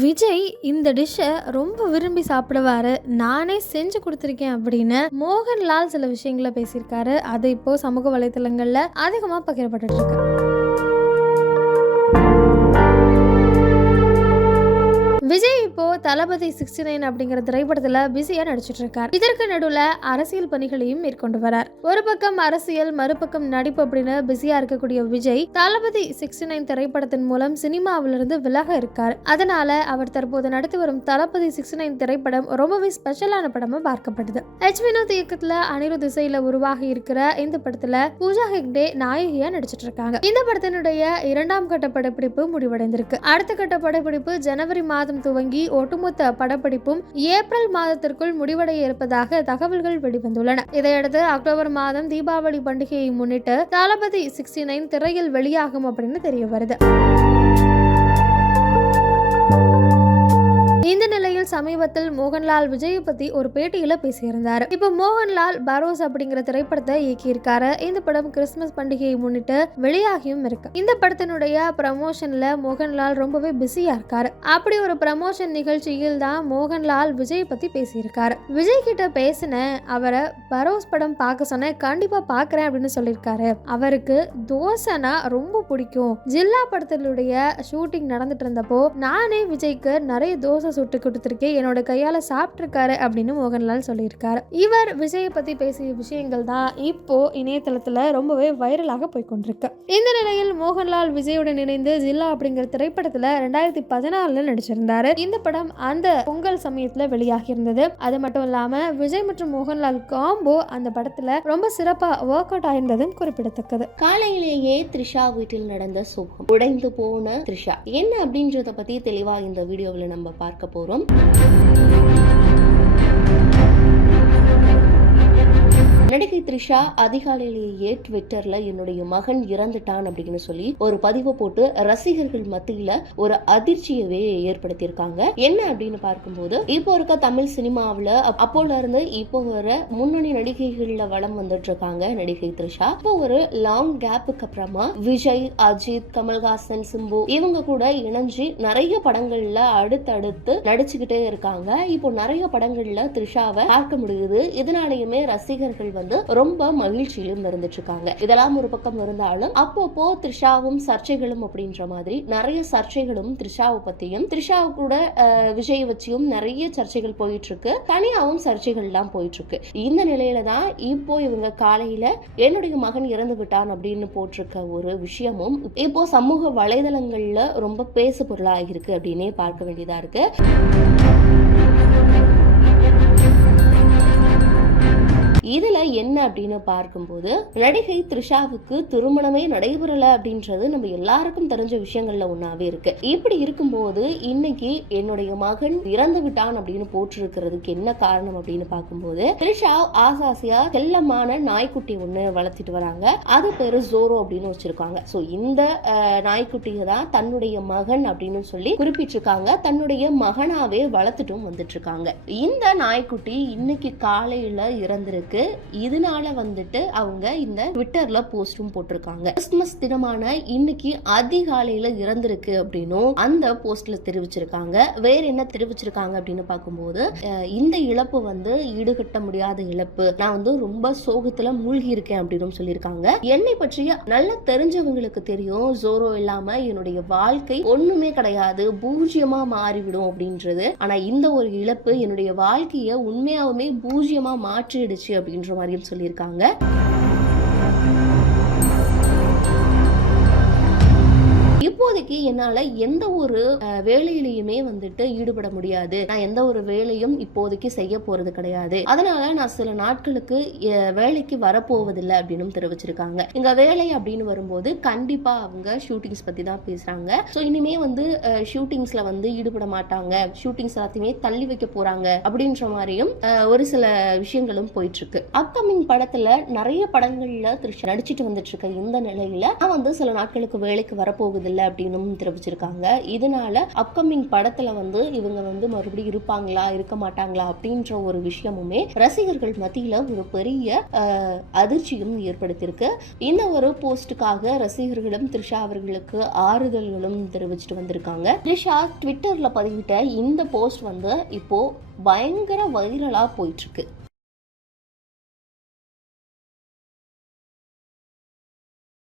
விஜய் இந்த டிஷ்ஷை ரொம்ப விரும்பி சாப்பிடுவாரு, நானே செஞ்சு கொடுத்துருக்கேன் அப்படின்னு மோகன்லால் சில விஷயங்களை பேசியிருக்காரு. அது இப்போ சமூக வலைத்தளங்கள்ல அதிகமாக பகிரப்பட்டு இருக்கு. விஜய் இப்போ தளபதி 69 அப்படிங்கிற திரைப்படத்துல பிஸியா நடிச்சிட்டு இருக்கார். இதற்கு நடுவுல அரசியல் பணிகளையும் மேற்கொண்டு வரார். ஒரு பக்கம் அரசியல், மறுபக்கம் நடிப்பு அப்படின்னு பிஸியா இருக்கக்கூடிய விஜய் தளபதி 69 திரைப்படத்தின் மூலம் சினிமாவிலிருந்து விலக இருக்கார். அதனால அவர் தற்போது நடித்து வரும் தளபதி 69 திரைப்படம் ரொம்பவே ஸ்பெஷலான படமா பார்க்கப்படுது. வினோத் இயக்கத்துல அனிருத் இசையில உருவாகி இருக்கிற இந்த படத்துல பூஜா ஹெக்டே நாயகியா நடிச்சிட்டு இருக்காங்க. இந்த படத்தினுடைய 2ஆம் கட்ட படப்பிடிப்பு முடிவடைந்திருக்கு. அடுத்த கட்ட படப்பிடிப்பு ஜனவரி மாதம் துவங்கி ஒட்டுமொத்த படப்பிடிப்பும் ஏப்ரல் மாதத்திற்குள் முடிவடைய இருப்பதாக தகவல்கள் வெளிவந்துள்ளன. இதையடுத்து அக்டோபர் மாதம் தீபாவளி பண்டிகையை முன்னிட்டு தளபதி 69 திரையில் வெளியாகும் அப்படின்னு தெரிய வருது. இந்த நிலையில் சமீபத்தில் மோகன்லால் விஜயை பத்தி ஒரு பேட்டியில பேசியிருந்தாரு. இப்போ மோகன்லால் பரோஸ் அப்படிங்கிற திரைப்படத்தை இயக்கியிருக்காரு. இந்த படம் கிறிஸ்துமஸ் பண்டிகையை முன்னிட்டு வெளியாகியும் இருக்கு. இந்த படத்தினுடைய ப்ரமோஷன்ல மோகன்லால் ரொம்பவே பிஸியா இருக்காரு. அப்படி ஒரு ப்ரமோஷன் நிகழ்ச்சியில் தான் மோகன்லால் விஜய் பத்தி பேசியிருக்காரு. விஜய் கிட்ட பேசின அவரை பரோஸ் படம் பார்க்க சொன்ன, கண்டிப்பா பாக்குறேன் அப்படின்னு சொல்லியிருக்காரு. அவருக்கு தோசைனா ரொம்ப பிடிக்கும். ஜில்லா படத்தினுடைய ஷூட்டிங் நடந்துட்டு இருந்தப்போ நானே விஜய்க்கு நிறைய தோசை சுட்டு கொடுத்திருக்கேன், என்னோட கையால சாப்பிட்டிருக்காரு அப்படின்னு மோகன்லால் சொல்லியிருக்காரு. இவர் விஜயை பத்தி பேசிய விஷயங்கள் தான் இப்போ இணையதளத்துல ரொம்பவே வைரலாக போய்கொண்டிருக்கு. இந்த நிலையில் மோகன்லால் விஜயுடன் இணைந்து ஜில்லா அப்படிங்கிற திரைப்படத்துல 2014 நடிச்சிருந்தாரு. இந்த படம் அந்த பொங்கல் சமயத்துல வெளியாகி இருந்தது. அது மட்டும் இல்லாம விஜய் மற்றும் மோகன்லால் காம்போ அந்த படத்துல ரொம்ப சிறப்பா ஒர்க் அவுட் ஆயிருந்ததும் குறிப்பிடத்தக்கது. காலையிலேயே த்ரிஷா வீட்டில் நடந்த சோகம், உடைந்து போன த்ரிஷா என்ன அப்படின்றத பத்தி தெளிவா இந்த வீடியோவில் நம்ம பார்க்க போறோம். நடிகை த்ரிஷா அதிகாலையிலேயே ட்விட்டர்ல என்னுடைய மகன் இறந்துட்டான் அப்படின்னு சொல்லி ஒரு பதிவை போட்டு ரசிகர்கள் மத்தியில ஒரு அதிர்ச்சியவே ஏற்படுத்தியிருக்காங்க. என்ன அப்படின்னு பார்க்கும்போது, இப்போ இருக்க தமிழ் சினிமாவில அப்போல இருந்து இப்போ வர முன்னணி நடிகைகள்ல வளம் வந்துட்டு இருக்காங்க நடிகை த்ரிஷா. இப்போ ஒரு லாங் கேப்புக்கு அப்புறமா விஜய், அஜித், கமல்ஹாசன், சிம்பு இவங்க கூட இணைஞ்சு நிறைய படங்கள்ல அடுத்தடுத்து நடிச்சுக்கிட்டே இருக்காங்க. இப்போ நிறைய படங்கள்ல த்ரிஷாவை பார்க்க முடியுது. இதனாலேயுமே ரசிகர்கள் ரொம்ப மகிழ்ச்சியிலும் இருந்துட்டு இருக்காங்க. இதெல்லாம் ஒரு பக்கம் இருந்தாலும் அப்பப்போ த்ரிஷாவும் சர்ச்சைகளும் அப்படின்ற மாதிரி நிறைய சர்ச்சைகளும் த்ரிஷாவை பத்தியும், த்ரிஷா கூட விஜய் வச்சியும் நிறைய சர்ச்சைகள் போயிட்டு இருக்கு. தனியாவும் சர்ச்சைகள் எல்லாம் போயிட்டு இருக்கு. இந்த நிலையில தான் இப்போ இவங்க காலையில என்னுடைய மகன் இறந்து விட்டான் அப்படின்னு போட்டிருக்க ஒரு விஷயமும் இப்போ சமூக வலைதளங்கள்ல ரொம்ப பேசு பொருளாக இருக்கு அப்படின்னே பார்க்க வேண்டியதா இருக்கு. இதுல என்ன அப்படின்னு பார்க்கும்போது, நடிகை த்ரிஷாவுக்கு திருமணமே நடைபெறல அப்படின்றது நம்ம எல்லாருக்கும் தெரிஞ்ச விஷயங்கள்ல ஒன்னாவே இருக்கு. இப்படி இருக்கும்போது இன்னைக்கு என்னுடைய மகன் இறந்து விட்டான் அப்படின்னு போட்டிருக்கிறதுக்கு என்ன காரணம் அப்படின்னு பார்க்கும்போது, த்ரிஷா ஆசாசியா செல்லமான நாய்க்குட்டி ஒண்ணு வளர்த்திட்டு வராங்க. அது பேரு ஜோரோ அப்படின்னு வச்சிருக்காங்க. சோ இந்த நாய்க்குட்டியை தான் தன்னுடைய மகன் அப்படின்னு சொல்லி குறிப்பிட்டிருக்காங்க. தன்னுடைய மகனாவே வளர்த்துட்டும் வந்துட்டு இருக்காங்க. இந்த நாய்க்குட்டி இன்னைக்கு காலையில இறந்திருக்கு. இதனால வந்துட்டு அவங்க இந்த ட்விட்டர்ல போஸ்டும் போட்டிருக்காங்க. கிறிஸ்துமஸ் தினமான இன்னைக்கு அதிகாலையில இறந்திருக்கு அப்படின்னும் அந்த போஸ்ட்ல தெரிவிச்சிருக்காங்க. வேற என்ன தெரிவிச்சிருக்காங்க அப்படின்னு பார்க்கும்போது, இந்த இழப்பு ஈடுகட்ட முடியாத இழப்பு, நான் ரொம்ப சோகத்துல மூழ்கி இருக்கேன் அப்படின்னு சொல்லியிருக்காங்க. என்னை பற்றிய நல்லா தெரிஞ்சவங்களுக்கு தெரியும், ஜோரோ இல்லாம என்னுடைய வாழ்க்கை ஒண்ணுமே கிடையாது, பூஜ்யமா மாறிவிடும் அப்படின்றது. ஆனா இந்த ஒரு இழப்பு என்னுடைய வாழ்க்கைய உண்மையாவுமே பூஜ்யமா மாற்றிடுச்சு அப்படின்ற மாதிரியும் சொல்லியிருக்காங்க. இப்போதைக்கு என்னால எந்த ஒரு வேலையிலையுமே ஈடுபட முடியாது. நான் எந்த ஒரு வேலையும் இப்போதைக்கு செய்ய போறது கிடையாது. அதனால நான் சில நாட்களுக்கு வேலைக்கு வரப்போவதில்லை அப்படின்னு தெரிவிச்சிருக்காங்க. இங்க வேலை அப்படின்னு வரும்போது கண்டிப்பா அவங்க ஷூட்டிங்ஸ் பத்தி தான் பேசுறாங்க. ஸோ இனிமே ஷூட்டிங்ஸ்ல ஈடுபட மாட்டாங்க, ஷூட்டிங்ஸ் எல்லாத்தையுமே தள்ளி வைக்க போறாங்க அப்படின்ற மாதிரியும் ஒரு சில விஷயங்களும் போயிட்டு இருக்கு. அப்கமிங் படத்துல நிறைய படங்கள்ல நடிச்சிட்டு வந்துட்டு இருக்க இந்த நிலையில நான் சில நாட்களுக்கு வேலைக்கு வரப்போவதில்லை அப்படின்னு தெரிவிச்சிருக்காங்க. இதனால அப்கமிங் படத்துல வந்து இவங்க வந்து மறுபடியும் இருப்பாங்களா இருக்க மாட்டாங்களா அப்படின்ற ஒரு விஷயமுமே ரசிகர்கள் மத்தியில ஒரு பெரிய அதிர்ச்சியும் ஏற்படுத்தியிருக்கு. இந்த ஒரு போஸ்டுக்காக ரசிகர்களும் த்ரிஷா அவர்களுக்கு ஆறுதல்களும் தெரிவிச்சுட்டு வந்திருக்காங்க. த்ரிஷா ட்விட்டர்ல பதிவிட்ட இந்த போஸ்ட் வந்து இப்போ பயங்கர வைரலா போயிட்டு இருக்கு.